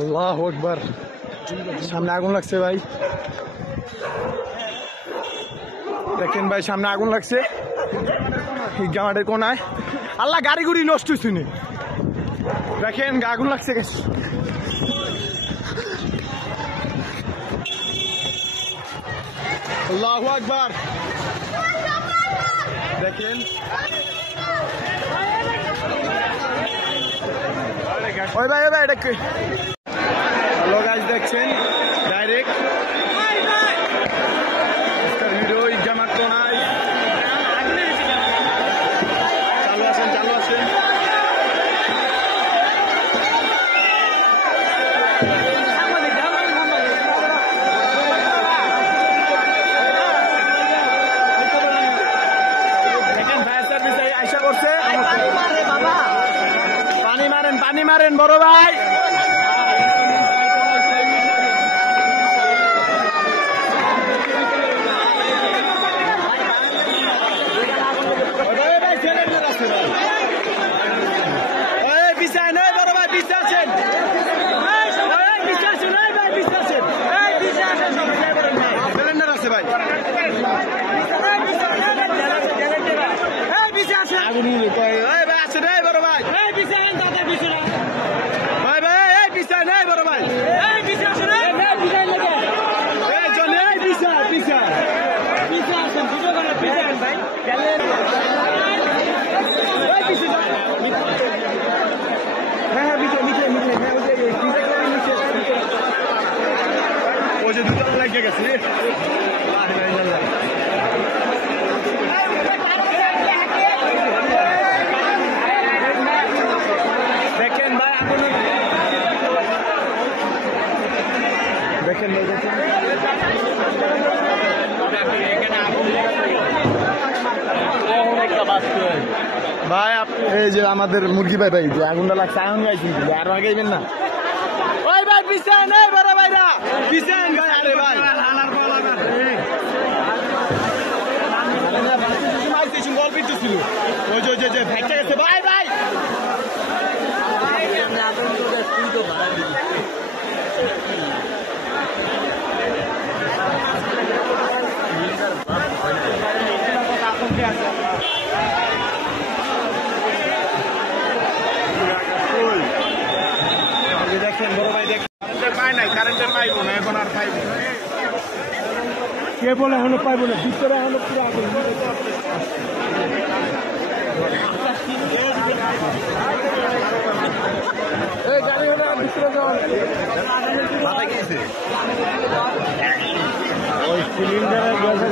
আল্লাহু আকবার, সামনে আগুন লাগছে ভাই, দেখেন ভাই সামনে আগুন লাগছে ঈদগাহ মাঠের কোনায়। আল্লাহ গাড়ি গুড়ি নষ্ট শুনে দেখেন আগুন লাগছে গেছে। আল্লাহু আকবার, দেখেন ওই ভাই এটা কি? হ্যালো গাইস, দেখছেন ডাইরেক্ট ভিডিও ঈদগাহ মাঠ কোনায়। চালু আছেন দেখেন ফায়ার সার্ভিস আইসা করছে। পানি মারেন বড় ভাই। ওই যে দুটো লাগে গেছে। দেখেন ভাই দেখেন ভাই এই যে আমাদের মুরগি ভাই ভাই যে আগুনটা লাগছে, আগুন গাইছি আর আগাইবেন না। ওই ভাই পিছান, এই বড় ভাইরা পিছান ভাই। আরে ভাই গল্প ছিল ওই যে ভাইটা গেছে ভাই ভাই। দেখেন বড় ভাই, দেখেন পাই নাই, কারেন্টের পাইব না এখন, আর পাইব কে বলে এখনো পাইব না, ভিতরে এখনো পুরো আগুন। গাড়ি হলে ভিতরে যাওয়ার ওই সিলিন্ডারের গ্যাস